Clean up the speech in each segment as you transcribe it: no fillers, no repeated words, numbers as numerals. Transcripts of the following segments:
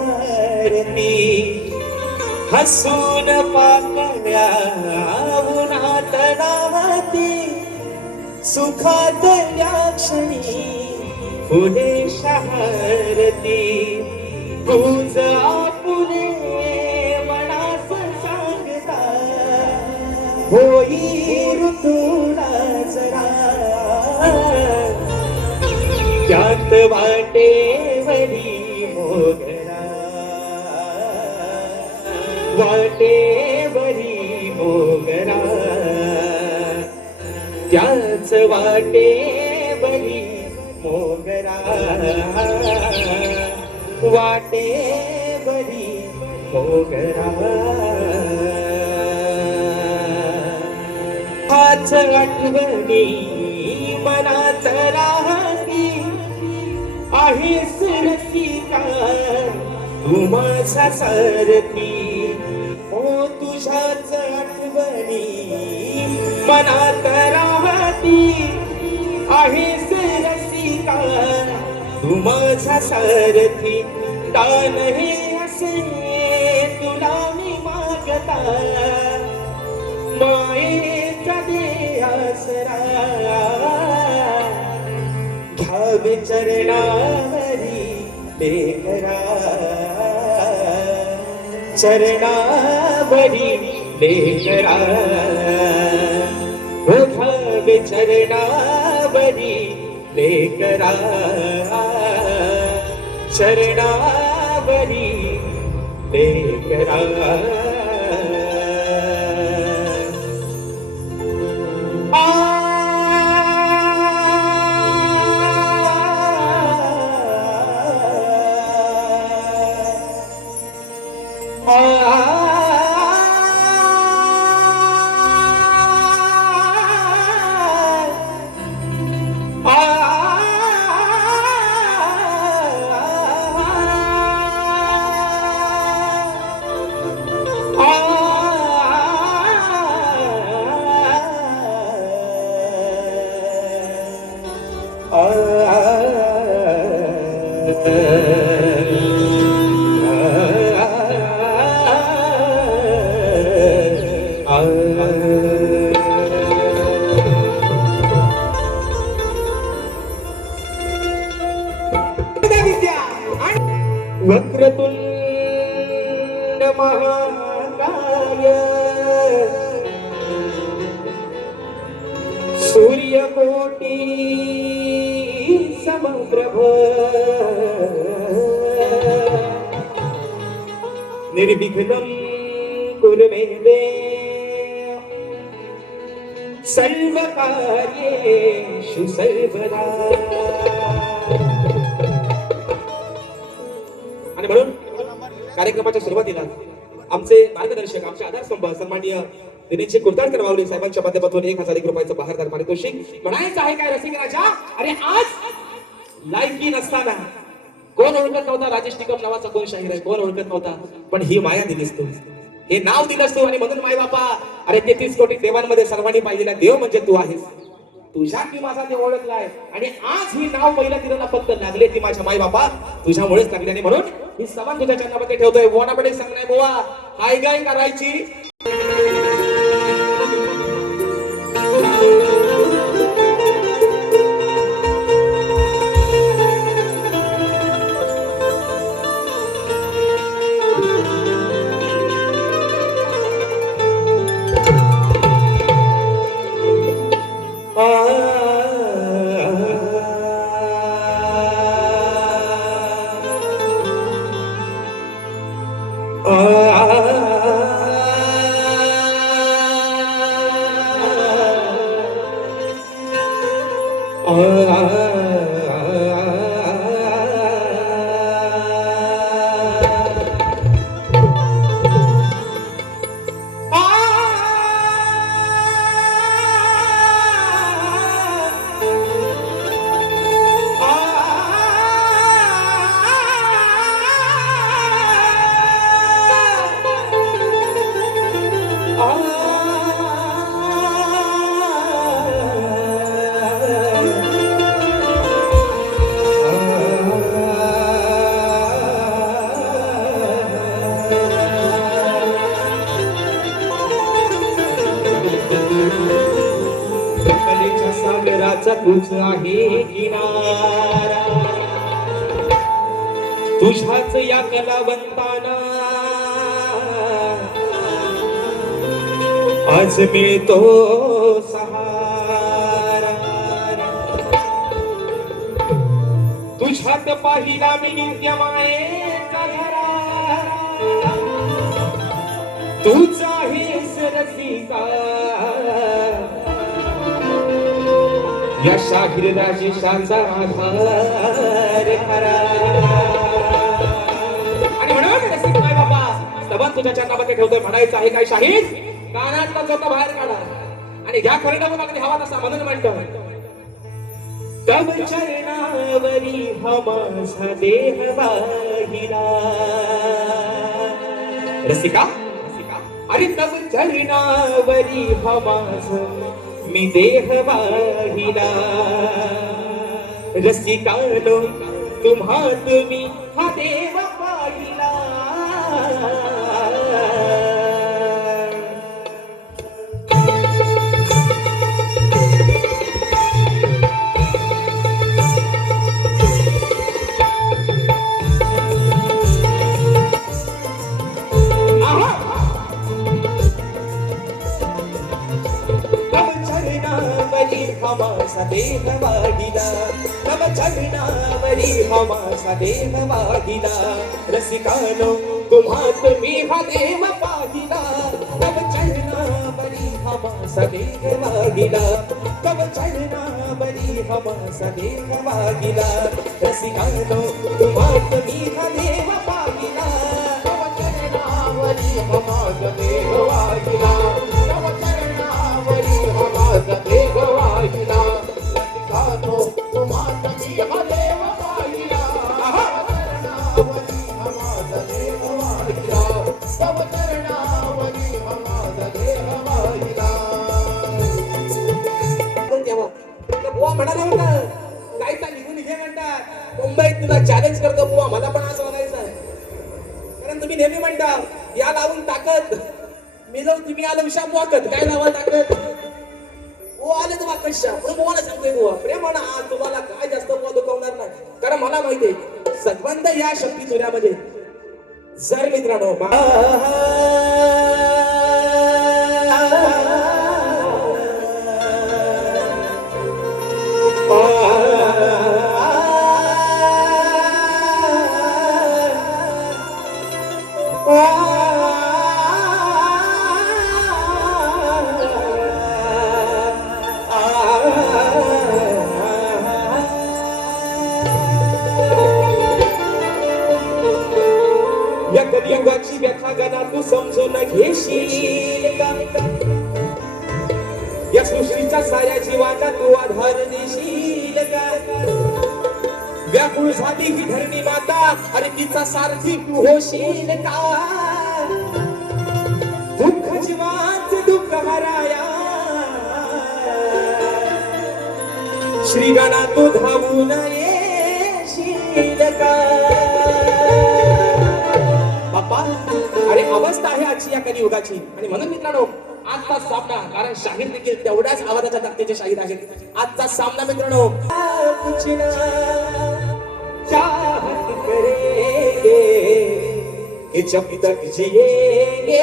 भारती हसून पाकळ्या उन्हात नाहती सुखात या क्षणी फुले शहरती तुझ आपुले मनास सांगता होई ऋतूला जरा त्यात वाटेवरी मोगरा वाटेवरी मोगरा त्याच वाटेवरी मोगरा वाटेवरी मोगरा हाच आठवणी मनात राहती आहेस रसिका तू माझा सारथी हो तुझ्याच आठवणी मनात राहती आहेस रसिका तू माझा सारथी दान हे असे तुला मी मागता मायेचा दे आसरा घ्यावे चरणावरी लेकरा चरणावरी लेकरा घ्यावे चरणावरी लेकरा चरणावरी लेकरा वक्रतुंड महाकाय सूर्यकोटी समप्रभ निर्विघ्नं कुरु मे देव सर्वकार्येषु सर्वदा आणि म्हणून कार्यक्रमाच्या सुरुवातीला आमचे मार्गदर्शक आमचे आधारस्तंभ सन्माननीय दिनेशजी कुर्ताळकर माऊली साहेबांच्या माध्यमातून 1000 रुपयाचं बहारदार पारितोषिक म्हणायचं आहे काय रसिक राजा अरे आज लायकी नसताना कोण ओळखत नव्हता राजेश निकम नावाचा कोण शाहीर आहे कोण ओळखत नव्हता पण ही माया दिलीस तू हे नाव दिलंस तू आणि म्हणून माय बापा अरे 33 कोटी देवांमध्ये सर्वांनी पाहिलेला देव म्हणजे तू आहेस तुझ्या मी माझा देव ओळखलाय आणि आज ही नाव पहिल्या दिलेला फक्त लागले ती माझ्या माय बापा तुझ्यामुळेच लागली आणि म्हणून ही सभा तुझ्या चरणामध्ये ठेवतोय बोनापडे सांगणार बोवा हाय गाय करायची तूच आहे किनारा तुझ्याच या कलावंताना आज मिळतो सहारा तुझ्यात पाहिला मी नित्य मायेचा घरा तूच आहेस रसिका या शाहीर राजेशाचा आधार खरा आणि म्हणून रसिक माय बाबा स्तवन तुझ्या चरणामध्ये ठेवतोय म्हणायचं आहे काय शाहीर कानातला जोता बाहेर काढा आणि घ्या खरडावून अगदी हवा तसा म्हणून म्हणतो तव चरणावरी हा माझा देह वाहिला रसिका अरे तव चरणावरी हा माझा मी देह वाहिला रसिकानो तुम्हा तुम्ही हा देव पाहिला हमासा देह वाहिला तव चरणावरी हमासा देह वाहिला रसिकानो तुम्हात मी हा देव पाहिला तव चरणावरी हमासा देह वाहिला तव चरणावरी हमासा देह वाहिला रसिकानो तुम्हात मी हा देव पाहिला तव चरणावरी हमासा देह वाहिला तव चरणावरी हमासा देह वाहिला रसिकानो तुम्हात मी हा देव पाहिला चरणावरी हमासा देह वाहिला तव चरणावरी हमासा देह वाहिला बुवा म्हणाला होता काय तर निघून घे म्हणतात मुंबईत तुला चॅलेंज करतो बुवा मला पण असं म्हणायचं आहे कारण तुम्ही नेहमी म्हणता या लावून ताकद मी जाऊ तुम्ही आलो विषाम वाकत काय लावा ताकद ओ आले तर वाकशा पण बुवाला सांगतोय बुवा प्रेमानं आज तुम्हाला काय जास्त बुवा दुखवणार नाही कारण मला माहिती आहे संबंध या शक्ती चुऱ्यामध्ये जर मित्रांनो या कलियुगाची व्यथा गणा तू समजून घेशील का या सृष्टीच्या साऱ्या जीवाचा तू आधार देशील का व्याकुळ झाली ही धरणी माता अरे तिचा सारथी तू होशील का दुःख जीवाचे दुःख हराया श्री गणा तू धावून येशील का बाप्पा अरे अवस्था आहे आजची या कलियुगाची आणि म्हणून मित्रांनो आजचा सामना कारण शाहीर देखील तेवढ्याच आवाजाच्या ताकदीचे शाहीर आहेत आजचा सामना मित्रांनो चाहत करेंगे कि जब तक जिएंगे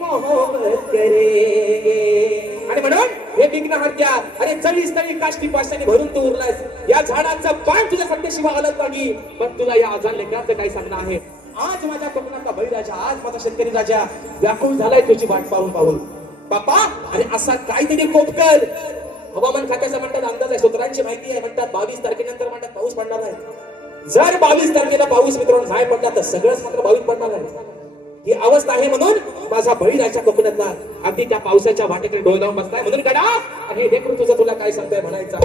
मोहब्बत करेंगे आणि म्हणून हे विघ्नहर्त्या अरे चळी स्थळी काष्टी पाशाने भरून तू उरलास या झाडाचं पान तुझ्या सत्तेशिवाय हलत नाही पण तुला या आजान लेकराचं काही सांगणं आहे आज माझ्या कोकणातला बळीराजा आज माझा शेतकरी राजा व्याकुळ झालाय तुझी वाट पाहून पाहून बाप्पा अरे असा काहीतरी कोप कर हवामान खात्याचा म्हणतात अंदाज आहे सूत्रांची माहिती आहे म्हणतात 22 तारखेनंतर म्हणतात पाऊस पडणार आहे जर 22 तारखेला पाऊस मित्रांनो नाही पडला तर सगळंच मात्र 22 पडणार आहे ही अवस्था आहे म्हणून माझा बळीराजा कोकणातला अगदी त्या पावसाच्या वाटेकडे डोळे लावून बसलाय म्हणून गडा आणि हे देखून तुझं तुला काय सांगतोय म्हणायचं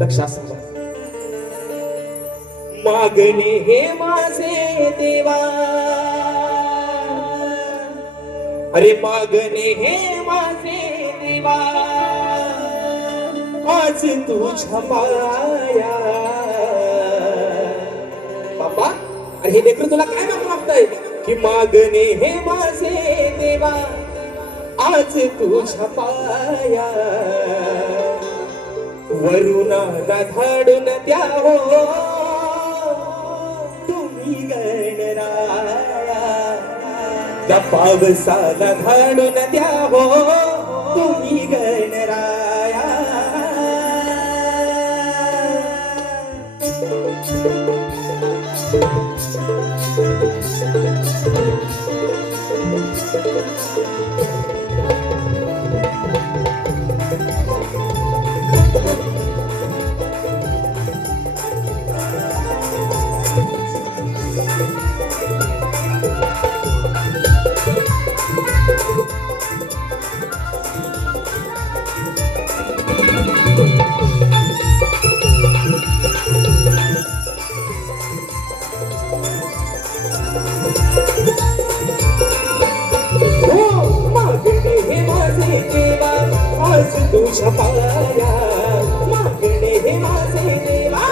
लक्षात समजा मागणे हे माझे देवा अरे मागणे हे माझे देवा आज तुझ्या पाया बाबा अरे हे लेकरं तुला काय मागतंय की मागणे हे माझे देवा आज तुझ्या पाया वरुणाला धाडून द्या हो तुम्ही गणराया, त्या पावसाला धाडून द्या हो तुम्ही गणराया. आज तुझ्या पाया मागणे हे माझे देवा,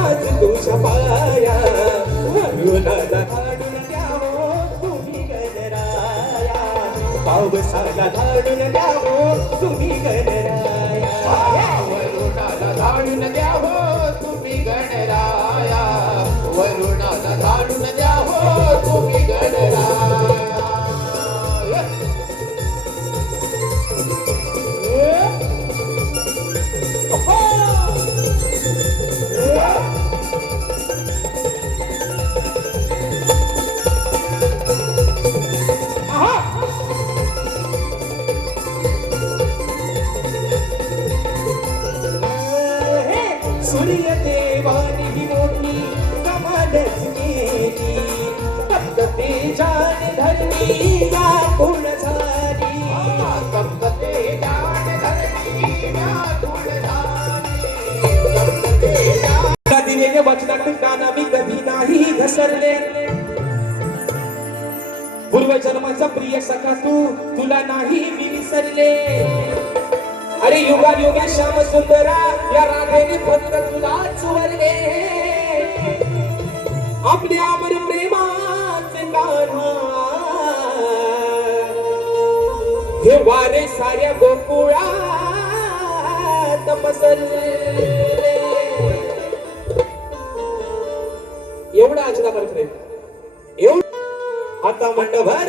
आज तुझ्या पाया वरुणाला धाडून द्या हो तुम्ही गणराया, पावसाला धाडून द्या हो तुम्ही गणराया, वरुणाला धाडून द्या हो तुम्ही गणराया, वरुणाला धाडून द्या हो तुम्ही गणराया. सूर्य देवानी ही मोठी कमालच केली, फक्त तेजाने धरणी व्याकुळ झाली, फक्त तेजाने धरणी व्याकुळ झाली, फक्त तेजाने दिलेले वचनात काना मी कधी नाही घसरले, पूर्वजन्माचा प्रिय सखा तू तुला नाही मी विसरले. अरे युगा युगा श्याम सुंदरा या राधेने फक्त तुलाच वरले, आपल्या अमर प्रेमाचे गाणं हे वारे साऱ्या गोकुळात पसरले. एवढा अजून आपण प्रेम एवढं आता मंडभर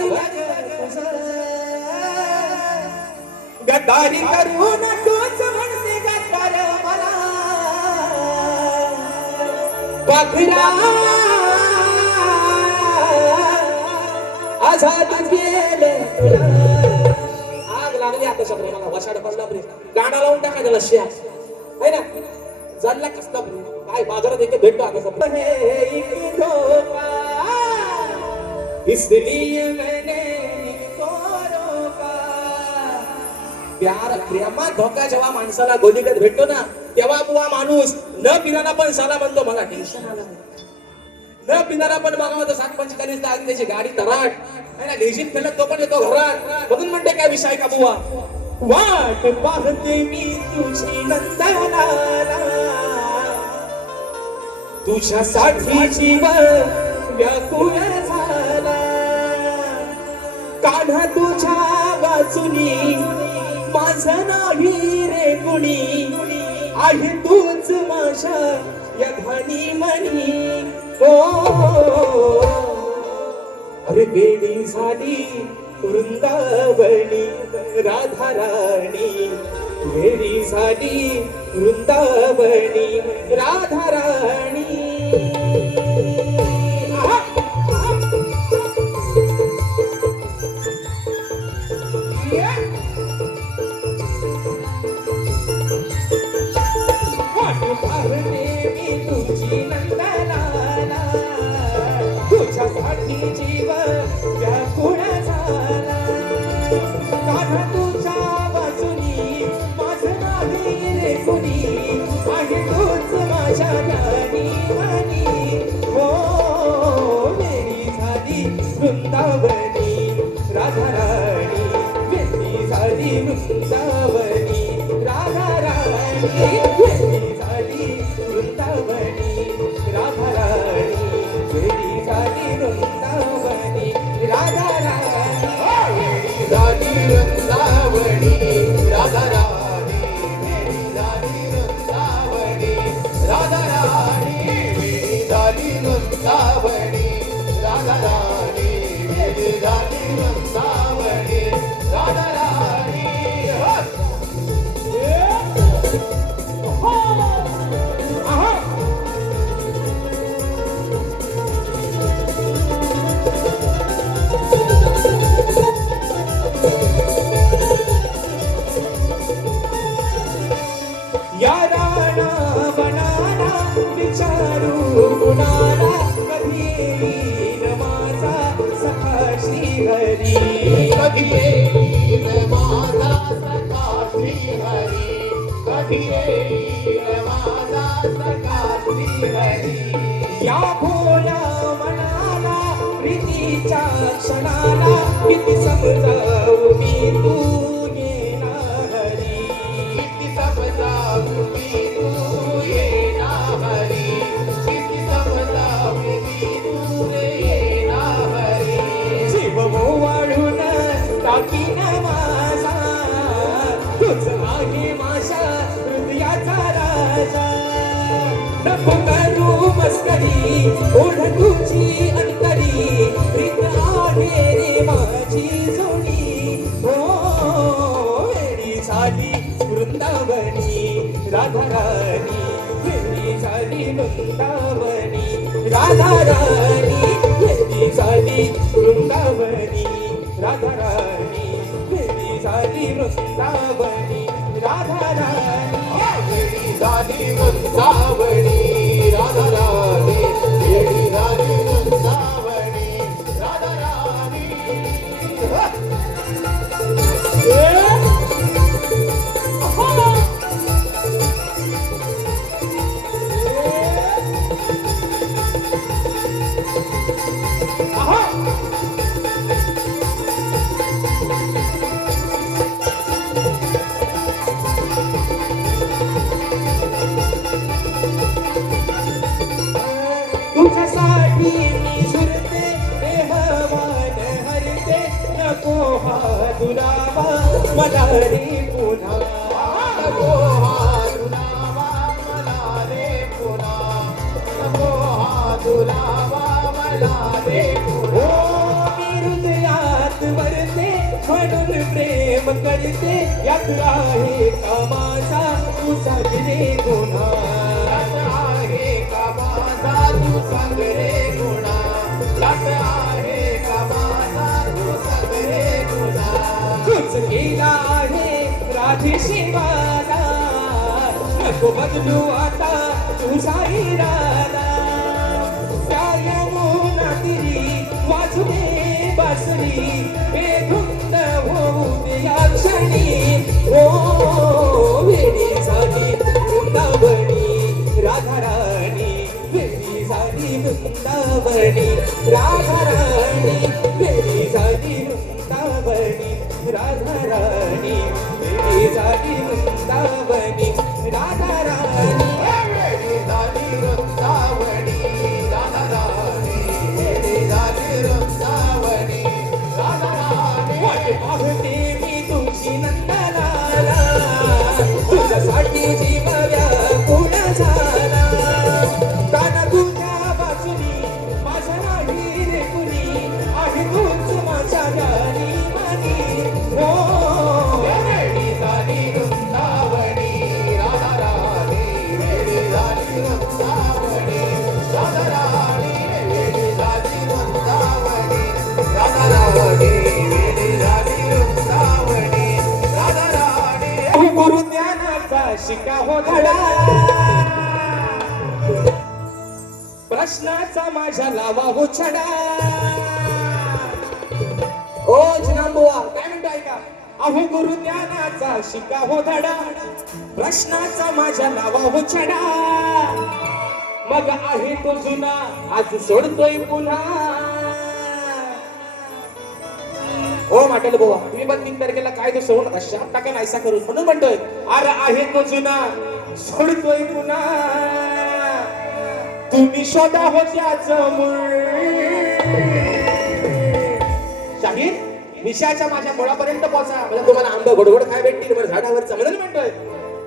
गद्दारी करून तोच म्हणते गद्दार मला, पाखरा आझाद केले तुला. आग लागली आता शब्द मला वसाड पडला प्रे गाडा लावून टाका त्याला शिया है ना, जाणला कसला काय बाजारात एक भेटतो आता सब है एक धोका इसलिए मैंने प्रेमात धोका जेव्हा माणसाला गोलीगत भेटतो ना तेव्हा बुवा माणूस न पिणारा पण साला म्हणतो मला टेन्शन आलं, न पिणारा पण बघा होतं 60-45 आधी त्याची गाडी तराट आहे ना, ढेजीत फेलत तो पण येतो घरात बघून म्हणते काय विषय का बुवा. वाट पाहते मी तुझी नंदनाला, तुझ्यासाठी जीव व्याकुळ झाला, काढा तुझ्या वाचुनी माझं नाही रे कुणी, आहे तूच माझ्या या धनी मनी. हो अरे वेडी झाली वृंदावनी राधा राणी, वेडी झाली वृंदावनी राधा राणी. तुझ्यासाठी जीव व्याकुळ झाला, काढा तुझ्या बाजूनी माझं नाही रे कुणी, आहे तूच माझ्या ज्ञानी मनी. हो वेडी झाली वृंदावनी राधा राणी, वेडी झाली वृंदावनी राधा राणी, वेडी झाली वृंदावनी राधा राणी, वेडी झाली वृंदावनी राधा राणी, झाली वृंदावनी राधा राणी, वेडी झाली वृंदावनी. कधी येईल माझा सखा श्रीहरी कधी येईल माझा सखा श्रीहरी या भोल्या मनाला प्रीतीच्या क्षणाला किती समजावू मी तू येना हरी किती समजावू मी तू येना हरी किती समजावू मी तू येना हरी जीव वाढून टाकीन माझा तुझ आहे माझ्या हृदयाचा राजा नको करू मस्करी ओढ तुझी अंतरी प्रीत आहे रे माझी जोडी हो वेडी झाली वृंदावनी राधा राणी वेडी झाली वृंदावनी राधा राणी वेडी झाली वृंदावनी राधा राणी वेडी झाली वृंदावनी राधा राणी येडी झाली वृंदावनी राधा राणी येडी झाली वृंदावनी राधा राणी तुझ्यासाठी मी झुरते देहवान हरते नको हा दुरावा मला रे पुन्हा नको हा दुरावा मला रे पुन्हा नको हा दुरावा मला रे पुन्हा हो मी हृदयात भरते म्हणून प्रेम करते यात आहे कामाचा तुझा रे गुन्हा यात आहे का माझा तू सगळे गुणा यात आहे का माझा तू सगळे गुणा तुझ केला आहे राधेशी मला नको बदलू आता तुझा इरादा त्या यमुना तिरी वाजू दे बासरी बेधुंद होऊ दे या क्षणी हो वेडी झाली वृंदावनी राधा राणी वेडी झाली वृंदावनी राधा राणी वेडी झाली वृंदावनी राधा राणी वेडी झाली वृंदावनी राधा राणी वेडी झाली वृंदावनी राधा राणी वेडी झाली वृंदावनी राधा राणी वाट पाहते मी तुझी नंदलाला तुझ्यासाठी जीव व्याकुळ झाला काना तुझ्या बाजूनी माझ्या नाही रे कुणी आहे तूच माझ्या गाणी मानी हो वेडी झाली वृंदावनी राधा राणी वेडी झाली वृंदावनी राधा राणी वेडी झाली वृंदावनी राधा राणी वेडी झाली वृंदावनी राधा राणी तू गुरु ज्ञानाचा शिका हो धडा प्रश्नाचा माझ्या लावा हो छडा ओ जनांबुवा काय म्हणतो ऐका अहो गुरु ज्ञानाचा शिका हो धडा प्रश्नाचा माझ्या लावा हो छडा मग आहे तो जुना आज सोडतोय पुन्हा ओ माटल बुवा तुम्ही पण 3 तारखेला काय तो सोडून नका शाप टाका नाहीसा करून म्हणून म्हणतोय अरे आहे तो जुना सोडतोय पुन्हा तुम्ही शोधा होत्याच मूळ शाहीर विषयाच्या माझ्या मुळापर्यंत पोहोचा म्हणजे तुम्हाला आंब गोडगोड काय भेटतील बरं झाडावरचा म्हणून म्हणतोय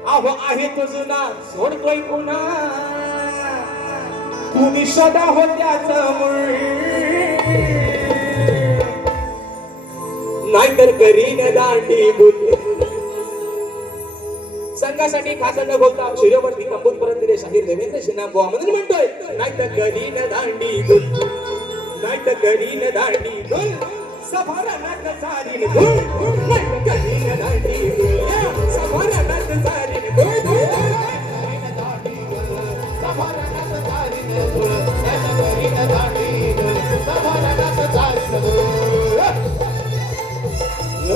अहो आहे तो जुना सोडतोय पुन्हा तुम्ही शोधा होत्याच मूळ नाहीतर करीन दांडी बुल संघासाठी खास न बोलता शिरोवरती कंपून पर्यंत दिले शाहीर देवेंद्र सिन्हा बुवा म्हणून म्हणतोय नाहीतर करीन दांडी बुल नाहीतर करीन दांडी बुल सभारणात चालीन धूळ नाहीतर करीन दांडी बुल सभारणात चालीन धूळ आहे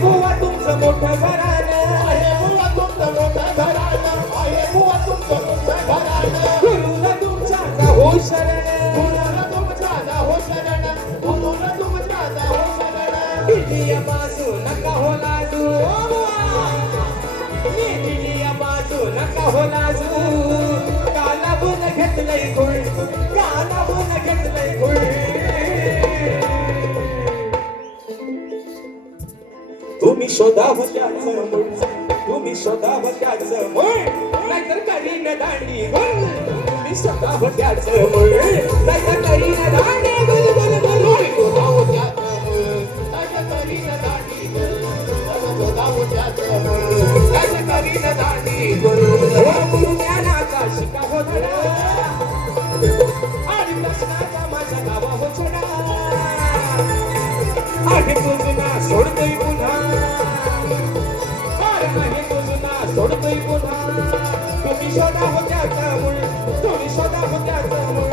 बुवा तुमचं मोठं घराणं, आहे बुवा तुमचं मोठं घराणं, आहे बुवा तुमचं मोठं घराणं. गुरुला तुमच्या जाहो शरण, गुरुला तुमच्या जाहो शरण, गुरुला तुमच्या जाहो शरण. दिलीय बाजू नका हो लाजू, ओ बुवा. मी दिलीय बाजू नका हो लाजू, कालाबून घेतलंय गुळ, कालाबून घेतलंय गुळ. तुम्ही शोधाव त्याचं मूळ, तुम्ही शोधाव त्याचं मूळ, नाहीतर करीन दांडी गुल. तुम्ही शोधाव त्याचं मूळ, नाहीतर करीन दांडी गुल गुल गुल गुल. शोधावं त्याचं मूळ, त्याचं करीन दांडी गुल. शोधावं त्याचं मूळ, त्याचं करीन दांडी गुल. हो गुरुज्ञानाचा शिका हो धडा, आणि प्रश्नाचा माझ्या गावा हो छोडा. आहे तुझना सोडतोय पुन्हा, आहे तुझना सोडतोय पुन्हा. तुम्ही शोधा हो त्याचं मूळ, तुम्ही शोधा हो त्याचं मूळ.